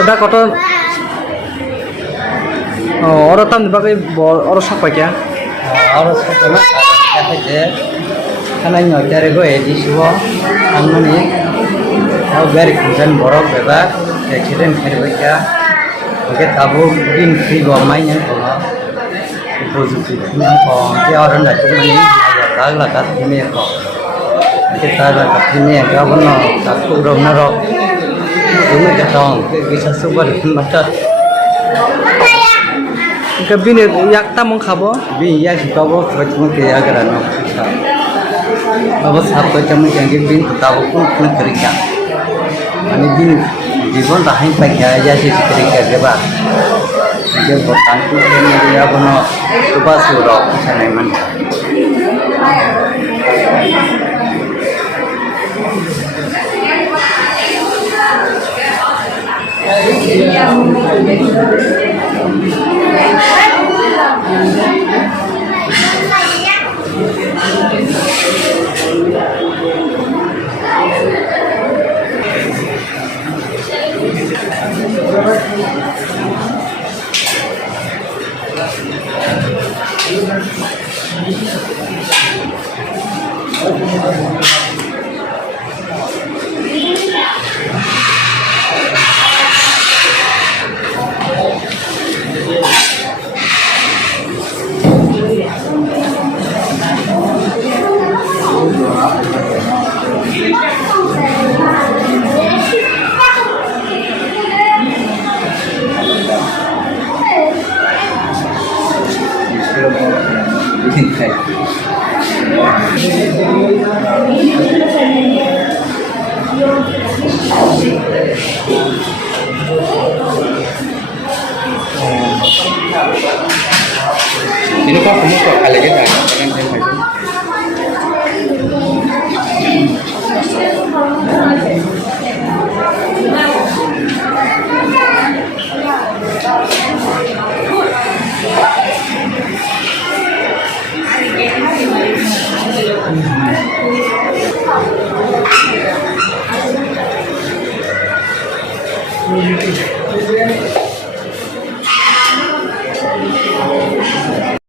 Sudah kotor. Oh, orang tam dipakai orang sok pakai ya? Orang sok pakai apa je? Karena nyonya rego di semua, angmani, aku beri kusen borok bebas, accident kerja, oke tabuk bin free gomanya kalau, positif, kalau dia orang dah cuma ni, tak lakat ini kok, kita lakat ini agak benar, tak kurang narok. Rumah ketong, bisa super macam. Kebin yak tamong kabo? Bin yak kabo, macam kaya kerana kita. Bapak satu macam yang bin tahu pun kena kerja. Ani bin जीवन राही पाइया जैसे kerja lebar. Dia bertangku ini dia punya coba suruh sana mana. Ini kok kamu kok kali ini kan kan